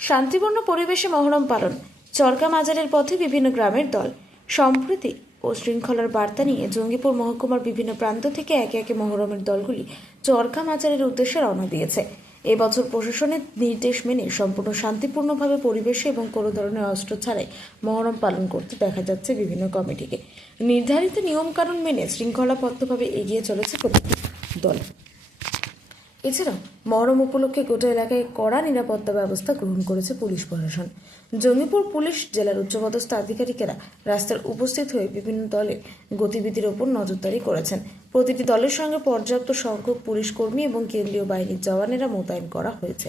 শান্তিপূর্ণ পরিবেশে মহরম পালন। চরকা মাজারের পথে বিভিন্ন গ্রামের দল সম্প্রীতি ও শৃঙ্খলার বার্তা নিয়ে জঙ্গিপুর মহকুমার বিভিন্ন প্রান্ত থেকে একে একে মহরমের দলগুলি চরকা মাজারের উদ্দেশ্যে রওনা দিয়েছে। এবছর প্রশাসনের নির্দেশ মেনে সম্পূর্ণ শান্তিপূর্ণভাবে পরিবেশে এবং কোনো ধরনের অস্ত্র ছাড়াই মহরম পালন করতে দেখা যাচ্ছে বিভিন্ন কমিটিকে। নির্ধারিত নিয়মকানুন মেনে শৃঙ্খলাবদ্ধভাবে এগিয়ে চলেছে প্রতিটি দল। এছাড়াও মহরম উপলক্ষে গোটা এলাকায় কড়া নিরাপত্তা ব্যবস্থা গ্রহণ করেছে পুলিশ প্রশাসন। জঙ্গিপুর পুলিশ জেলার উচ্চপদস্থ আধিকারিকেরা রাস্তায় উপস্থিত হয়ে বিভিন্ন দলের গতিবিধির ওপর নজরদারি করেছেন। প্রতিটি দলের সঙ্গে পর্যাপ্ত সংখ্যক পুলিশ কর্মী এবং কেন্দ্রীয় বাহিনীর জওয়ানেরা মোতায়েন করা হয়েছে,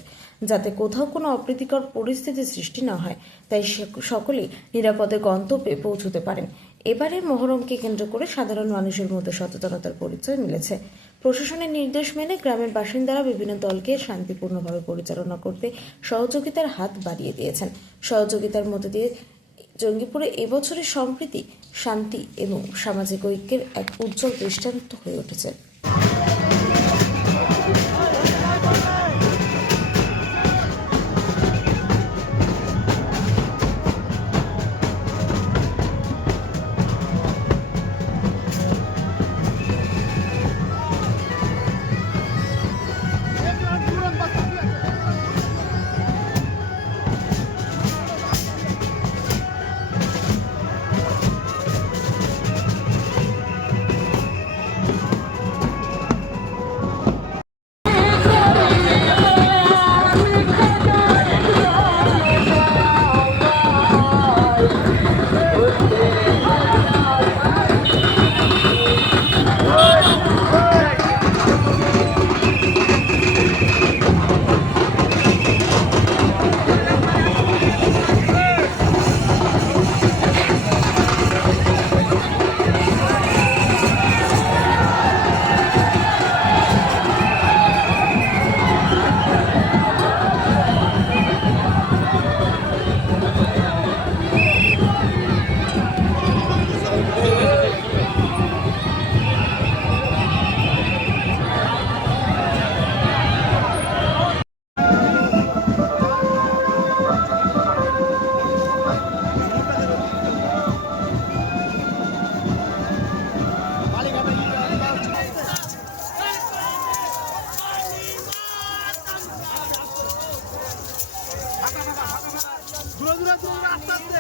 যাতে কোথাও কোনো অপ্রীতিকর পরিস্থিতির সৃষ্টি না হয়, তাই সকলেই নিরাপদে গন্তব্যে পৌঁছতে পারেন। এবারের মহরমকে কেন্দ্র করে সাধারণ মানুষের মধ্যে সচেতনতার পরিচয় মিলেছে। প্রশাসনের নির্দেশ মেনে গ্রামের বাসিন্দারা বিভিন্ন দলকে শান্তিপূর্ণভাবে পরিচালনা করতে সহযোগিতার হাত বাড়িয়ে দিয়েছেন। সহযোগিতার মধ্য দিয়ে জঙ্গিপুরে এবছরের সম্প্রীতি, শান্তি এবং সামাজিক ঐক্যের এক উজ্জ্বল দৃষ্টান্ত হয়ে উঠেছে। দূরে দূরে আস্তে আস্তে